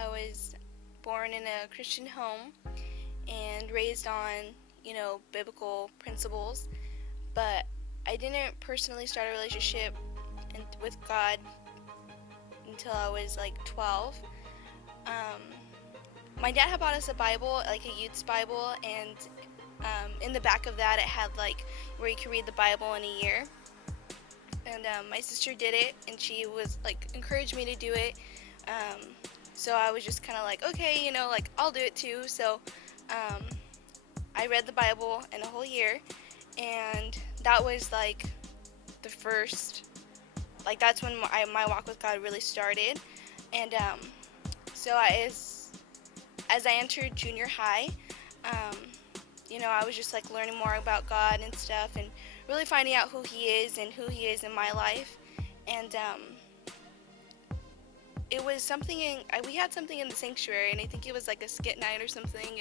I was born in a Christian home and raised on, biblical principles, but I didn't personally start a relationship with God until I was like 12. Um, my dad had bought us a Bible, like a youth's Bible, and in the back of that it had like where you could read the Bible in a year. And my sister did it, and she was like encouraged me to do it. Um, so I was just kind of like, okay, like I'll do it too. So um, I read the Bible in a whole year, and that was like the first, like that's when my walk with God really started. And so as I entered junior high, um, I was just like learning more about God and stuff, and really finding out who He is and who He is in my life. And it was something we had something in the sanctuary, and I think it was like a skit night or something.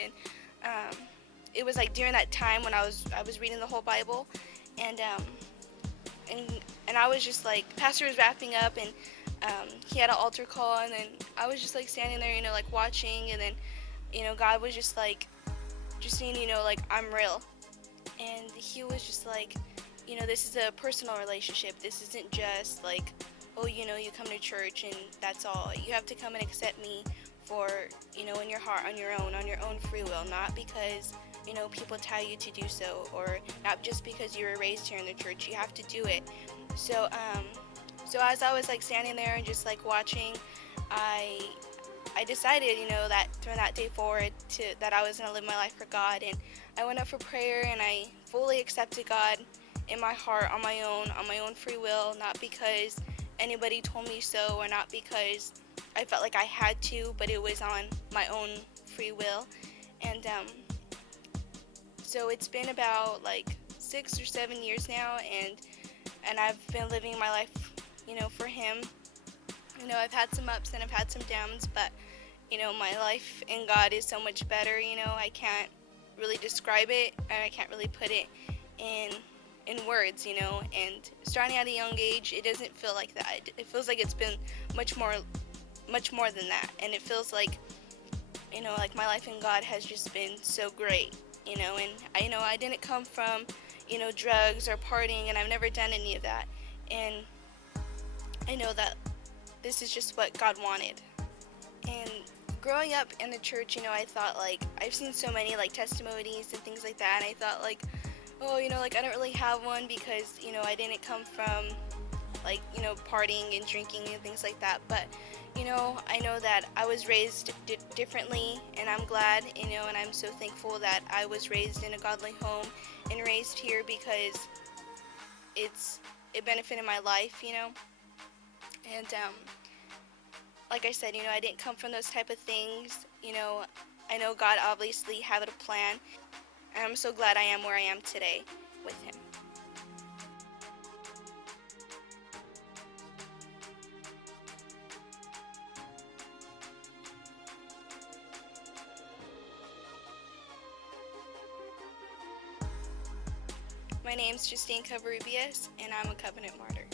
And it was like during that time when I was reading the whole Bible, and and I was just like, pastor was wrapping up, and he had an altar call, and then I was just like standing there, like watching, and then God was just like, Justine, like I'm real. And he was just like, this is a personal relationship. This isn't just like, oh, you come to church and that's all. You have to come and accept me for, in your heart, on your own free will, not because, people tell you to do so, or not just because you were raised here in the church. You have to do it. So, so as I was like standing there and just like watching, I decided, that from that day forward that I was going to live my life for God. And I went up for prayer, and I fully accepted God in my heart on my own free will, not because anybody told me so, or not because I felt like I had to, but it was on my own free will. And so it's been about like 6 or 7 years now, and I've been living my life, for Him. I've had some ups and I've had some downs, but my life in God is so much better. I can't really describe it, and I can't really put it in words, and starting at a young age, it doesn't feel like that. It feels like it's been much more than that, and it feels like, like my life in God has just been so great, and I didn't come from, drugs or partying, and I've never done any of that, and I know that this is just what God wanted. And growing up in the church, I thought like, I've seen so many like testimonies and things like that, and I thought like, oh, like I don't really have one because, I didn't come from like, partying and drinking and things like that. But, I know that I was raised differently, and I'm glad, and I'm so thankful that I was raised in a godly home and raised here, because it benefited my life, and like I said, I didn't come from those type of things. I know God obviously had a plan, and I'm so glad I am where I am today with Him. My name's Justine Covarrubias, and I'm a covenant martyr.